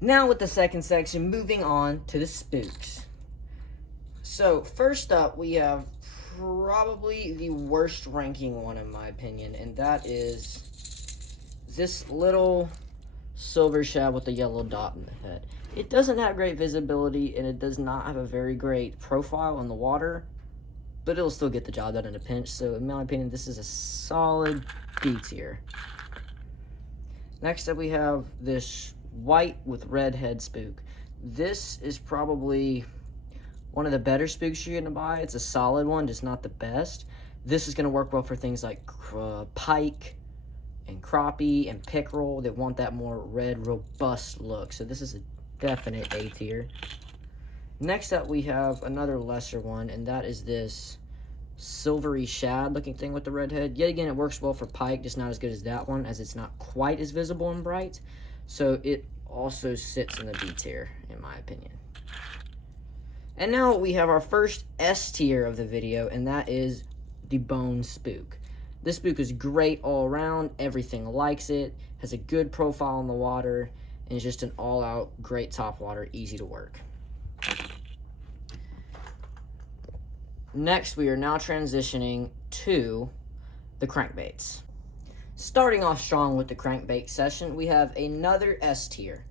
Now with the second section, moving on to the spooks. So first up, we have probably the worst ranking one in my opinion, and that is this little silver shad with a yellow dot in the head. It doesn't have great visibility, and it does not have a very great profile in the water, but it'll still get the job done in a pinch. So in my opinion, this is a solid B tier. Next up, we have this white with red head spook. This is probably one of the better spooks you're gonna buy. It's a solid one, just not the best. This is gonna work well for things like pike and crappie and pickerel that want that more red, robust look. So this is a definite A tier. Next up, we have another lesser one, and that is this silvery shad looking thing with the red head. Yet again, it works well for pike, just not as good as that one, as it's not quite as visible and bright. So it also sits in the B tier, in my opinion. And now we have our first S tier of the video, and that is the bone spook. This spook is great all around. Everything likes it, has a good profile in the water, and is just an all-out great topwater, easy to work. Next, we are now transitioning to the crankbaits. Starting off strong with the crankbait session, we have another S tier.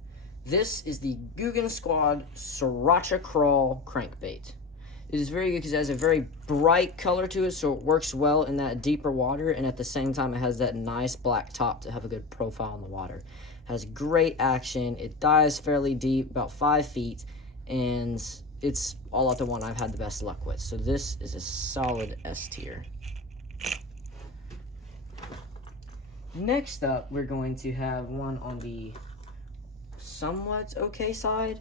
This is the Googan Squad Sriracha Crawl crankbait. It is very good because it has a very bright color to it, so it works well in that deeper water, and at the same time it has that nice black top to have a good profile in the water. It has great action, it dives fairly deep, about 5 feet, and it's all out the one I've had the best luck with. So this is a solid S tier. Next up, we're going to have one on the somewhat okay side.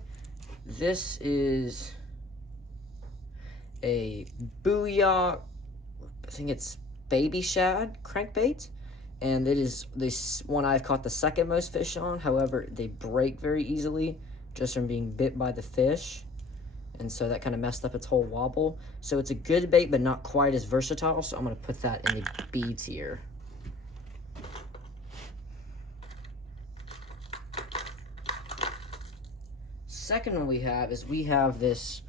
This is a Booyah, I think it's baby shad crankbait, and it is this one I've caught the second most fish on. However, they break very easily just from being bit by the fish, and so that kind of messed up its whole wobble. So it's a good bait, but not quite as versatile, so I'm going to put that in the B tier. Second one we have is this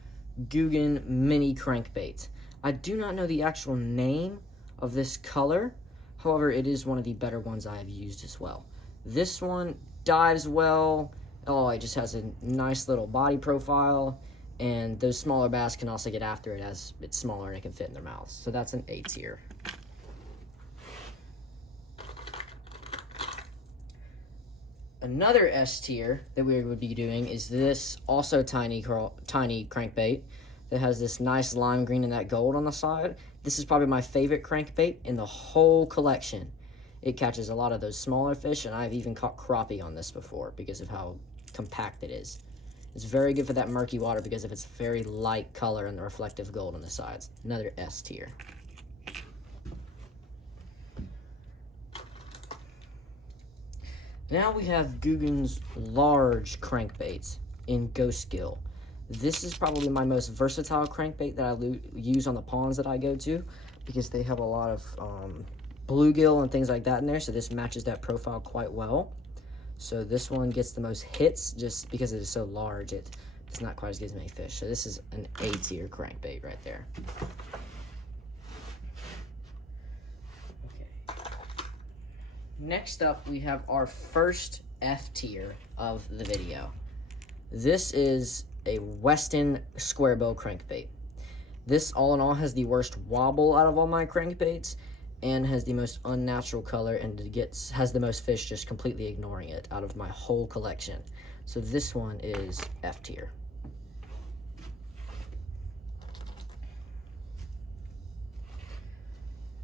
Googan mini crankbait. I do not know the actual name of this color. However, it is one of the better ones I have used as well. This one dives well. Oh, it just has a nice little body profile, and those smaller bass can also get after it as it's smaller and it can fit in their mouths. So that's an A tier. Another S tier that we would be doing is this also tiny crankbait that has this nice lime green and that gold on the side. This is probably my favorite crankbait in the whole collection. It catches a lot of those smaller fish, and I've even caught crappie on this before because of how compact it is. It's very good for that murky water because of its very light color and the reflective gold on the sides. Another S tier. Now we have Googan's large crankbaits in Ghost Gill. This is probably my most versatile crankbait that I use on the ponds that I go to because they have a lot of bluegill and things like that in there, so this matches that profile quite well. So this one gets the most hits just because it is so large. It's not quite as good as many fish. So this is an A tier crankbait right there. Next up, we have our first F tier of the video. This is a Weston square bill crankbait. This, all in all, has the worst wobble out of all my crankbaits and has the most unnatural color, and has the most fish just completely ignoring it out of my whole collection. So this one is F tier.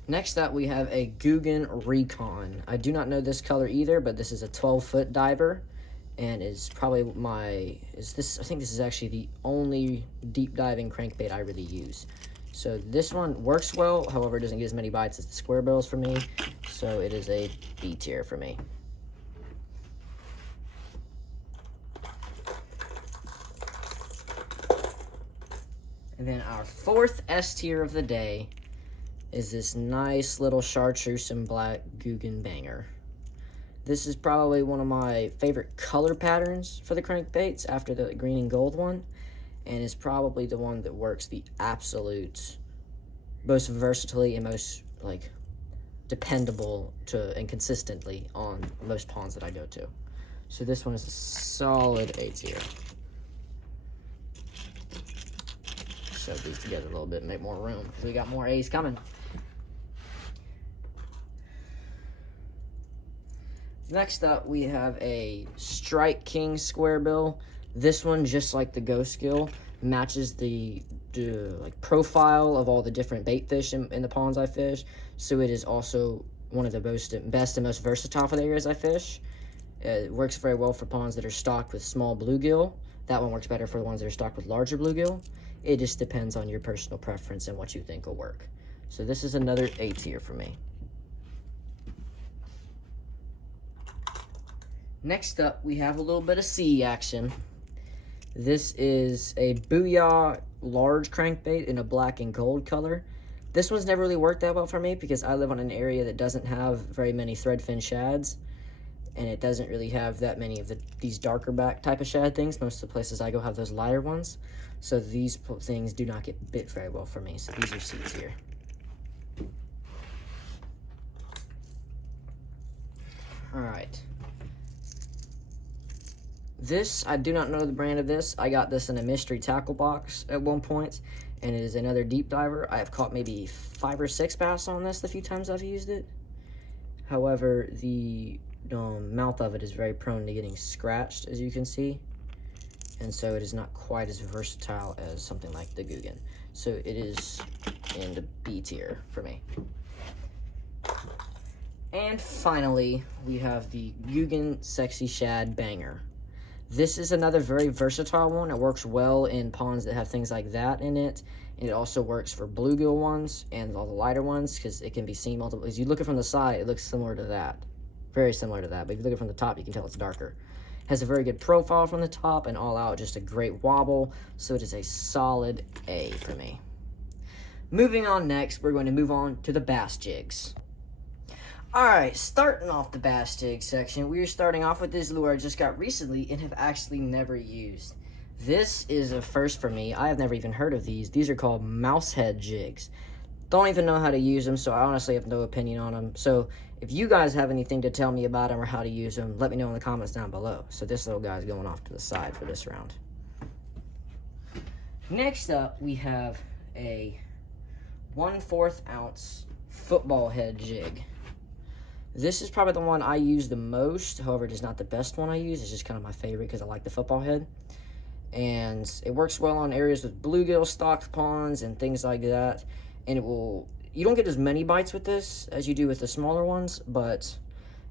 Next up, we have a Googan Recon. I do not know this color either, but this is a 12-foot diver, and is probably I think this is actually the only deep diving crankbait I really use. So this one works well, however, it doesn't get as many bites as the square bills for me, so it is a B tier for me. And then our fourth S tier of the day is this nice little chartreuse and black Googan banger. This is probably one of my favorite color patterns for the crankbaits after the green and gold one, and is probably the one that works the absolute most versatilely and most like dependable and consistently on most ponds that I go to. So this one is a solid A tier. Shove these together a little bit and make more room because we got more A's coming. Next up, we have a Strike King square bill. This one, just like the Ghost Gill, matches the like profile of all the different bait fish in the ponds I fish. So it is also one of the best and most versatile for the areas I fish. It works very well for ponds that are stocked with small bluegill. That one works better for the ones that are stocked with larger bluegill. It just depends on your personal preference and what you think will work. So this is another A tier for me. Next up, we have a little bit of sea action. This is a Booyah large crankbait in a black and gold color. This one's never really worked that well for me because I live on an area that doesn't have very many threadfin shads, and it doesn't really have that many of these darker back type of shad things. Most of the places I go have those lighter ones, so these things do not get bit very well for me. So these are C tier. All right. This, I do not know the brand of this. I got this in a mystery tackle box at one point, and it is another deep diver. I have caught maybe 5 or 6 bass on this the few times I've used it. However, the mouth of it is very prone to getting scratched, as you can see, and so it is not quite as versatile as something like the Googan. So it is in the B tier for me. And finally, we have the Googan Sexy Shad Banger. This is another very versatile one. It works well in ponds that have things like that in it. And it also works for bluegill ones and all the lighter ones because it can be seen multiple. As you look at it from the side, it looks similar to that. Very similar to that. But if you look at it from the top, you can tell it's darker. Has a very good profile from the top and all out, just a great wobble. So it is a solid A for me. Moving on next, we're going to move on to the bass jigs. Alright, starting off the bass jig section, we are starting off with this lure I just got recently and have actually never used. This is a first for me. I have never even heard of these. These are called mouse head jigs. Don't even know how to use them, so I honestly have no opinion on them. So if you guys have anything to tell me about them or how to use them, let me know in the comments down below. So this little guy's going off to the side for this round. Next up, we have a 1/4 ounce football head jig. This is probably the one I use the most. However, it is not the best one I use. It's just kind of my favorite because I like the football head. And it works well on areas with bluegill stocked ponds and things like that. And you don't get as many bites with this as you do with the smaller ones, but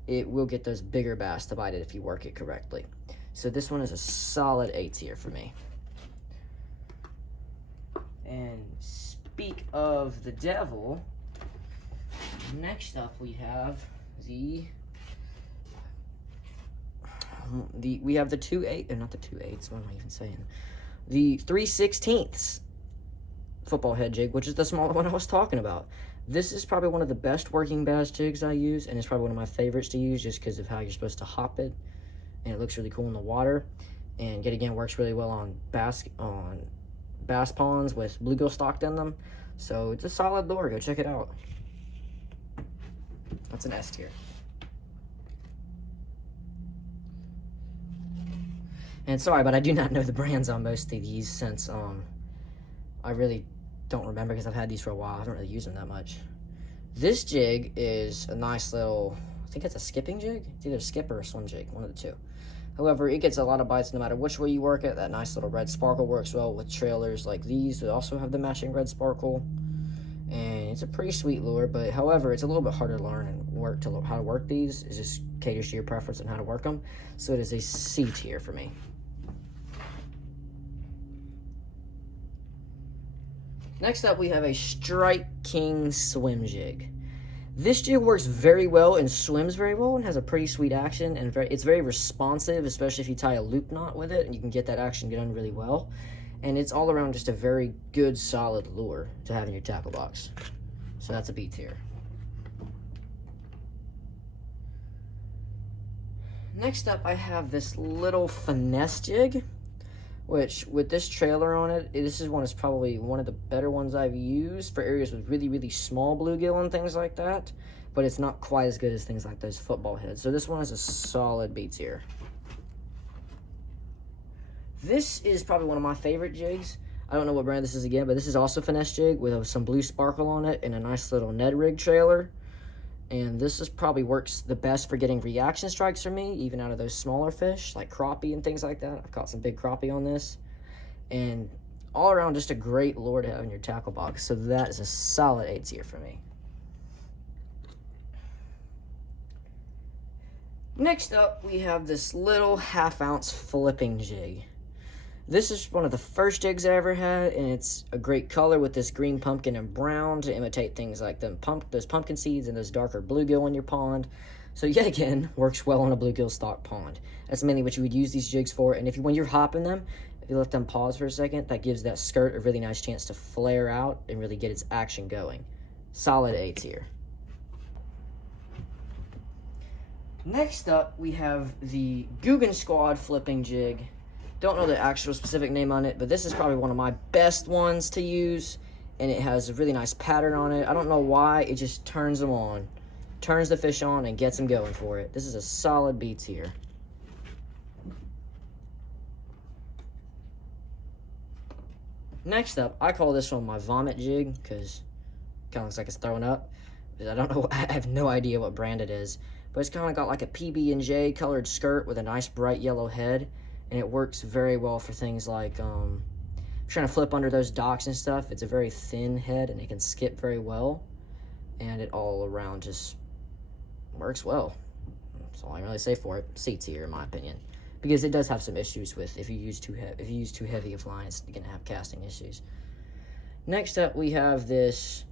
it will get those bigger bass to bite it if you work it correctly. So this one is a solid A tier for me. And speak of the devil, next up we have we have the 2/8, or not the 2/8, what am I even saying? The 3/16 football head jig, which is the smaller one I was talking about. This is probably one of the best working bass jigs I use, and it's probably one of my favorites to use just because of how you're supposed to hop it, and it looks really cool in the water. And yet again, works really well on bass ponds with bluegill stocked in them. So it's a solid lure. Go check it out. That's an S tier. And sorry, but I do not know the brands on most of these since I really don't remember because I've had these for a while. I don't really use them that much. This jig is a nice little, I think it's a skipping jig. It's either a skip or a swim jig, one of the two. However, it gets a lot of bites no matter which way you work it. That nice little red sparkle works well with trailers like these that also have the matching red sparkle. And it's a pretty sweet lure, but however, it's a little bit harder to learn and how to work these. It just caters to your preference on how to work them. So it is a C tier for me. Next up, we have a Strike King swim jig. This jig works very well and swims very well and has a pretty sweet action, and it's very responsive, especially if you tie a loop knot with it, and you can get that action done really well. And it's all around just a very good, solid lure to have in your tackle box. So that's a B tier. Next up, I have this little finesse jig, which with this trailer on it, this is probably one of the better ones I've used for areas with really, really small bluegill and things like that, but it's not quite as good as things like those football heads. So this one is a solid B tier. This is probably one of my favorite jigs. I don't know what brand this is again, but this is also finesse jig with some blue sparkle on it and a nice little Ned rig trailer. And this is probably works the best for getting reaction strikes for me, even out of those smaller fish like crappie and things like that. I've caught some big crappie on this. And all around, just a great lure to have in your tackle box. So that is a solid A tier for me. Next up, we have this little half-ounce flipping jig. This is one of the first jigs I ever had, and it's a great color with this green pumpkin and brown to imitate things like those pumpkin seeds and those darker bluegill in your pond. So yet again, works well on a bluegill stock pond. That's mainly what you would use these jigs for, and when you're hopping them, if you let them pause for a second, that gives that skirt a really nice chance to flare out and really get its action going. Solid A tier. Next up, we have the Googan Squad flipping jig. Don't know the actual specific name on it, but this is probably one of my best ones to use, and it has a really nice pattern on it. I don't know why, it just turns them on. Turns the fish on and gets them going for it. This is a solid B tier. Next up, I call this one my vomit jig, because it kind of looks like it's throwing up. I don't know, I have no idea what brand it is, but it's kind of got like a PB&J colored skirt with a nice bright yellow head. And it works very well for things like trying to flip under those docks and stuff. It's a very thin head and it can skip very well, and it all around just works well. That's all I can really say for it. C tier in my opinion, because it does have some issues with if you use too heavy of line, it's gonna have casting issues. Next up, we have this.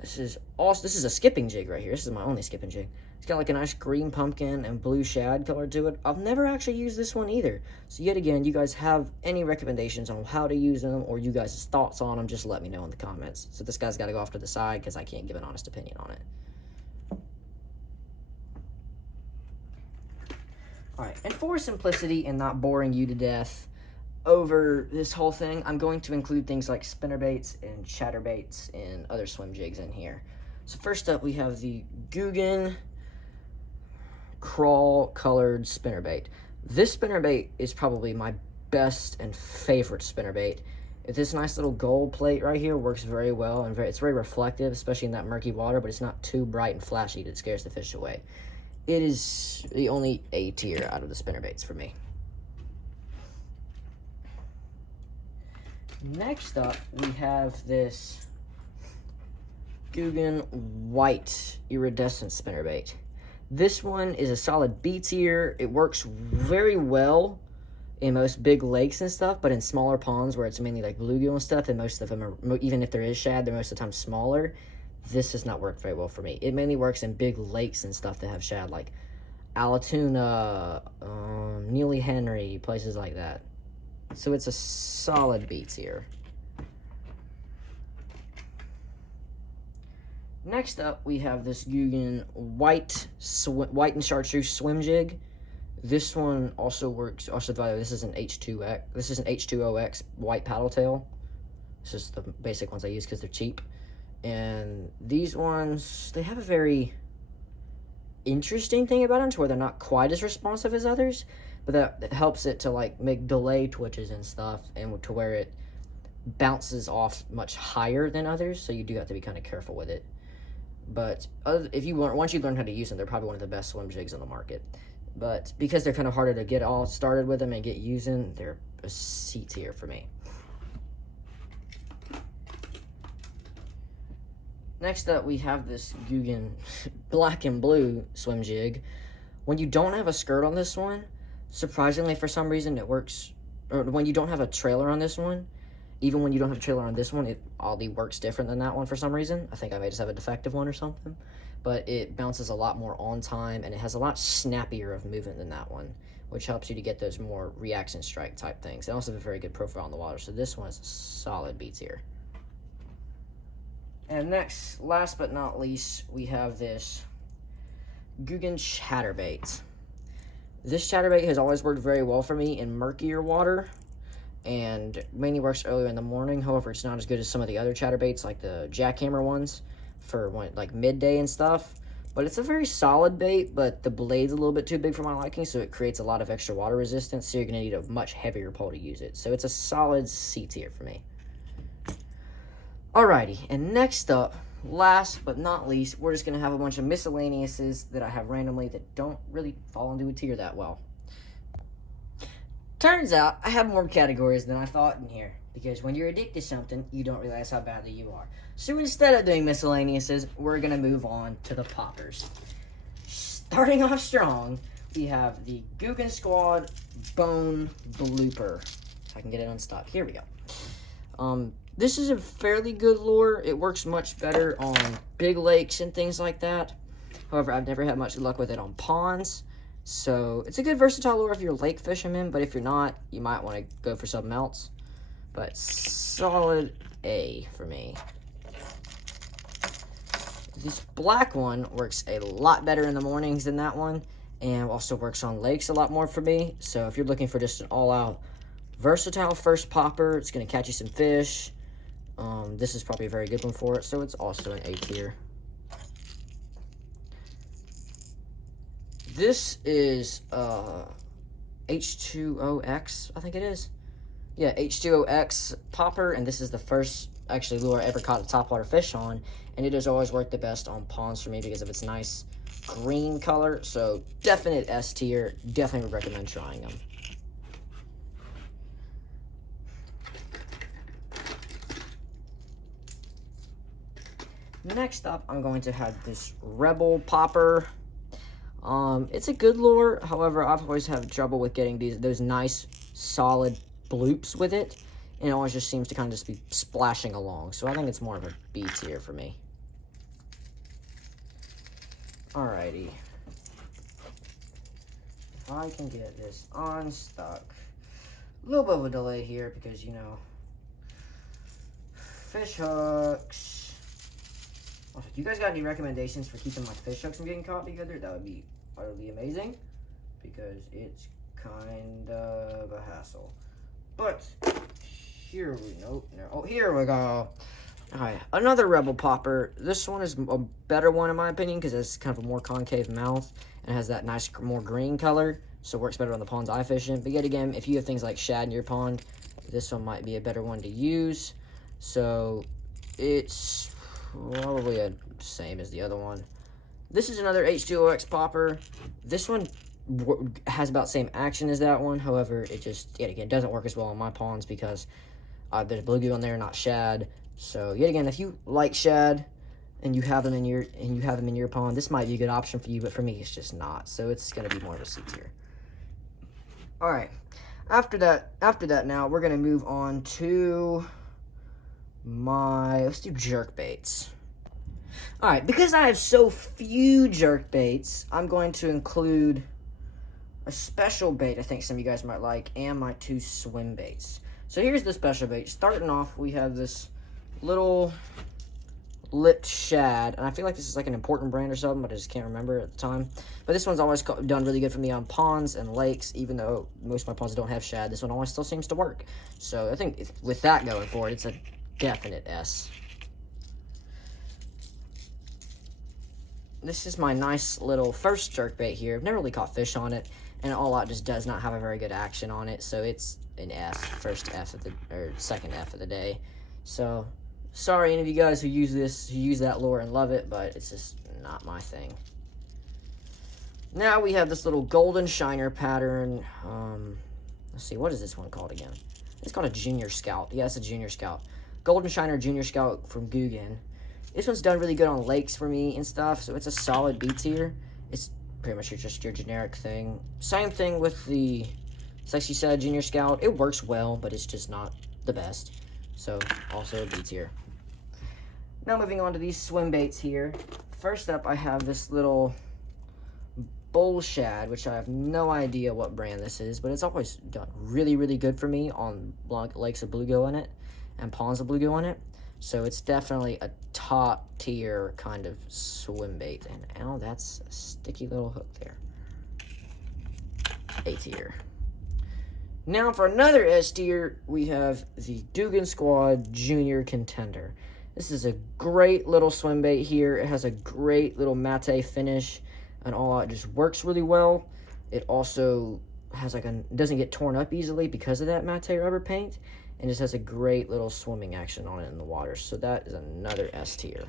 This is a skipping jig right here. This is my only skipping jig. It's got like a nice green pumpkin and blue shad color to it. I've never actually used this one either. So yet again, you guys have any recommendations on how to use them or you guys' thoughts on them, just let me know in the comments. So this guy's got to go off to the side because I can't give an honest opinion on it. Alright, and for simplicity and not boring you to death over this whole thing, I'm going to include things like spinnerbaits and chatterbaits and other swim jigs in here. So first up, we have the Googan Crawl colored spinnerbait. This spinnerbait is probably my best and favorite spinnerbait. This nice little gold plate right here works very well, and it's very reflective, especially in that murky water, but it's not too bright and flashy that scares the fish away. It is the only A tier out of the spinnerbaits for me. Next up, we have this Googan White Iridescent spinnerbait. This one is a solid B tier. It works very well in most big lakes and stuff, but in smaller ponds where it's mainly like bluegill and stuff, and most of them are, even if there is shad, they're most of the time smaller. This does not work very well for me. It mainly works in big lakes and stuff that have shad, like Allatoona, Neely Henry, places like that. So it's a solid B tier. Next up, we have this Googan white and chartreuse swim jig. This one also works. Also, by the way, this is an H2X. This is an H2OX white paddle tail. This is the basic ones I use because they're cheap. And these ones, they have a very interesting thing about them to where they're not quite as responsive as others, but that helps it to like make delay twitches and stuff, and to where it bounces off much higher than others. So you do have to be kind of careful with it. But once you learn how to use them, they're probably one of the best swim jigs on the market. But because they're kind of harder to get all started with them and get using, they're a C tier for me. Next up, we have this Googan black and blue swim jig. When you don't have a skirt on this one, surprisingly for some reason it works. Or when you don't have a trailer on this one, even when you don't have a trailer on this one, it oddly works different than that one for some reason. I think I may just have a defective one or something. But it bounces a lot more on time, and it has a lot snappier of movement than that one, which helps you to get those more reaction strike type things. It also has a very good profile on the water, so this one is a solid B tier. And next, last but not least, we have this Googan Chatterbait. This chatterbait has always worked very well for me in murkier water, and mainly works earlier in the morning. However, it's not as good as some of the other chatterbaits, like the jackhammer ones, for like midday and stuff. But it's a very solid bait, but the blade's a little bit too big for my liking, so it creates a lot of extra water resistance, so you're going to need a much heavier pole to use it. So it's a solid C tier for me. Alrighty, and next up, last but not least, we're just going to have a bunch of miscellaneouses that I have randomly that don't really fall into a tier that well. Turns out, I have more categories than I thought in here, because when you're addicted to something, you don't realize how badly you are. So instead of doing miscellaneouses, we're going to move on to the poppers. Starting off strong, we have the Googan Squad Bone Blooper. If I can get it unstuck. Here we go. This is a fairly good lure. It works much better on big lakes and things like that. However, I've never had much luck with it on ponds. So it's a good versatile lure if you're a lake fisherman, but if you're not, you might want to go for something else. But solid A for me. This black one works a lot better in the mornings than that one, and also works on lakes a lot more for me. So if you're looking for just an all-out versatile first popper, it's going to catch you some fish. This is probably a very good one for it, so it's also an A tier. This is H2OX, I think it is. Yeah, H2OX popper, and this is the first actually lure I ever caught a topwater fish on, and it has always worked the best on ponds for me because of its nice green color. So definite S tier. Definitely would recommend trying them. Next up, I'm going to have this Rebel popper. It's a good lure. However, I've always had trouble with getting those nice solid bloops with it, and it always just seems to kind of just be splashing along. So I think it's more of a B tier for me. Alrighty. If I can get this unstuck. A little bit of a delay here because, you know, fish hooks. Also, do you guys got any recommendations for keeping my fish hooks from getting caught together? That would be utterly amazing, because it's kind of a hassle. But here we here we go. Alright, another Rebel popper. This one is a better one in my opinion because it's kind of a more concave mouth and has that nice more green color, so it works better on the ponds I fish in. But yet again, if you have things like shad in your pond, this one might be a better one to use. So it's probably the same as the other one. This is another H2OX popper. This one has about the same action as that one. However, it just, yet again, doesn't work as well on my ponds because there's bluegill in there, not shad. So yet again, if you like shad and you have them in your pond, this might be a good option for you. But for me, it's just not. So it's gonna be more of a C tier. All right. After that, now we're gonna move on to let's do jerk baits. Alright, because I have so few jerk baits, I'm going to include a special bait I think some of you guys might like, and my 2 swim baits. So here's the special bait. Starting off, we have this little lipped shad, and I feel like this is like an important brand or something, but I just can't remember at the time. But this one's always done really good for me on ponds and lakes, even though most of my ponds don't have shad. This one always still seems to work. So I think with that going forward, it's a definite S. This is my nice little first jerkbait here. I've never really caught fish on it, and all out just does not have a very good action on it, so it's an S, second F of the day. So sorry any of you guys who use that lure and love it, but it's just not my thing. Now we have this little golden shiner pattern. Let's see, what is this one called again? It's called a Junior Scout. Yeah, it's a Junior Scout. Golden Shiner Junior Scout from Googan. This one's done really good on lakes for me and stuff, so it's a solid B tier. It's pretty much just your generic thing. Same thing with the Sexy Sad Junior Scout. It works well, but it's just not the best. So, also a B tier. Now moving on to these swim baits here. First up, I have this little bull shad, which I have no idea what brand this is, but it's always done really, really good for me on lakes of bluegill in it and ponds of bluegill in it. So it's definitely a top tier kind of swim bait. And ow, that's a sticky little hook there. A tier. Now for another S tier, we have the Dugan Squad Junior Contender. This is a great little swim bait here. It has a great little matte finish and all. It just works really well. It also has doesn't get torn up easily because of that matte rubber paint, and just has a great little swimming action on it in the water. So that is another S tier.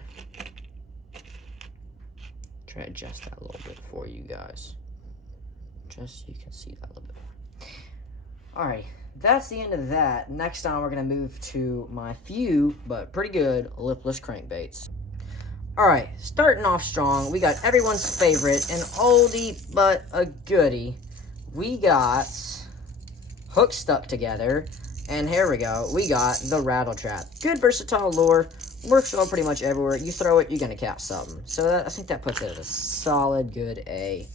Try to adjust that a little bit for you guys, just so you can see that a little bit more. Alright, that's the end of that. Next time we're going to move to my few, but pretty good, lipless crankbaits. Alright, starting off strong, we got everyone's favorite, an oldie but a goodie. We got hooks stuck together, and here we go, we got the Rattle Trap. Good versatile lure, works well pretty much everywhere. You throw it, you're going to catch something. So I think that puts it at a solid good A.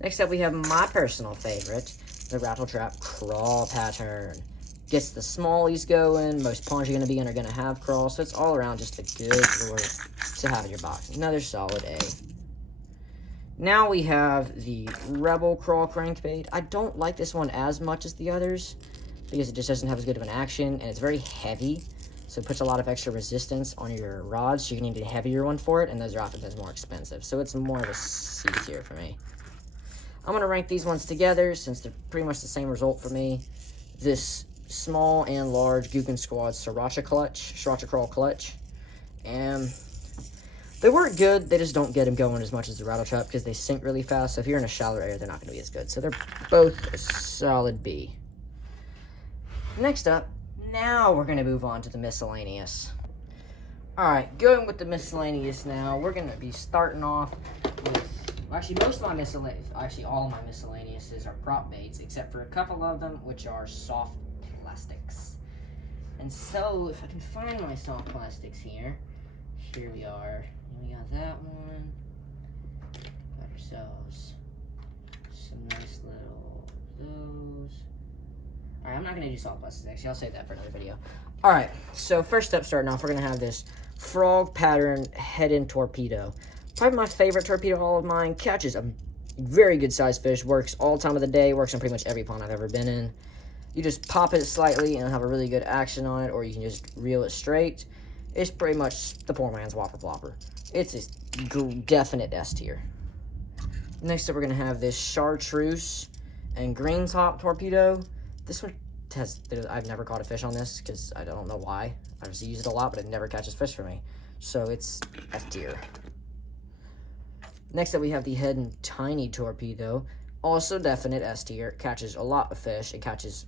Next up, we have my personal favorite, the Rattle Trap Crawl Pattern. Gets the smallies going. Most ponds you're going to be in are going to have crawl, so it's all around just a good lure to have in your box. Another solid A. Now we have the Rebel Crawl Crankbait. I don't like this one as much as the others because it just doesn't have as good of an action, and it's very heavy, so it puts a lot of extra resistance on your rods, so you need a heavier one for it, and those are oftentimes more expensive. So it's more of a C tier for me. I'm going to rank these ones together since they're pretty much the same result for me. This small and large Dugan Squad Sriracha Crawl Clutch. And they work good, they just don't get them going as much as the Rattle Trap because they sink really fast. So if you're in a shallow area, they're not going to be as good. So they're both a solid B. Next up, now we're going to move on to the miscellaneous. Alright, going with the miscellaneous now, we're going to be starting off with... Actually, most of my all of my miscellaneouses are prop baits, except for a couple of them, which are soft plastics. And so, if I can find my soft plastics here we are. And we got that one. Got ourselves some nice little those. Alright, I'm not going to do soft plastics, actually. I'll save that for another video. Alright, so first up, starting off, we're going to have this frog pattern head-in torpedo. Probably my favorite torpedo of all of mine. Catches a very good sized fish. Works all time of the day. Works on pretty much every pond I've ever been in. You just pop it slightly and it'll have a really good action on it, or you can just reel it straight. It's pretty much the poor man's Whopper Plopper. It's a definite S tier. Next up, we're going to have this chartreuse and green top torpedo. This one I've never caught a fish on this because I don't know why. I just use it a lot, but it never catches fish for me. So it's S tier. Next up, we have the Head Tiny Torpedo. Also definite S tier. Catches a lot of fish. It catches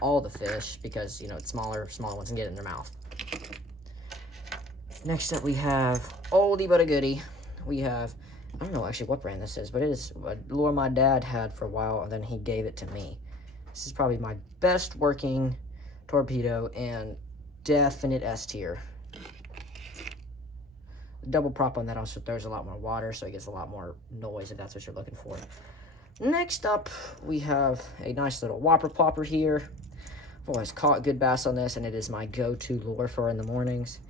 all the fish because, you know, it's smaller ones can get in their mouth. Next up, we have oldie but a goodie. We have, I don't know actually what brand this is, but it is a lure my dad had for a while, and then he gave it to me. This is probably my best working torpedo and definite S tier. Double prop on that also throws a lot more water, so it gets a lot more noise if that's what you're looking for. Next up, we have a nice little Whopper Plopper here. I've always caught good bass on this, and it is my go-to lure for in the mornings.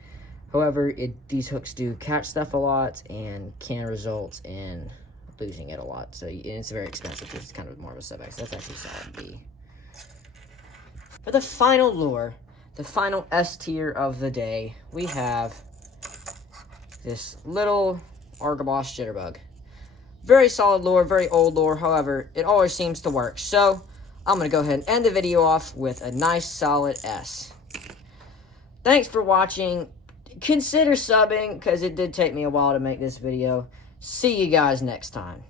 However, these hooks do catch stuff a lot and can result in losing it a lot. So it's very expensive because it's kind of more of a sub-X. That's actually solid B. For the final lure, the final S tier of the day, we have this little Argos Jitterbug. Very solid lure, very old lure. However, it always seems to work. So, I'm going to go ahead and end the video off with a nice solid S. Thanks for watching. Consider subbing, because it did take me a while to make this video. See you guys next time.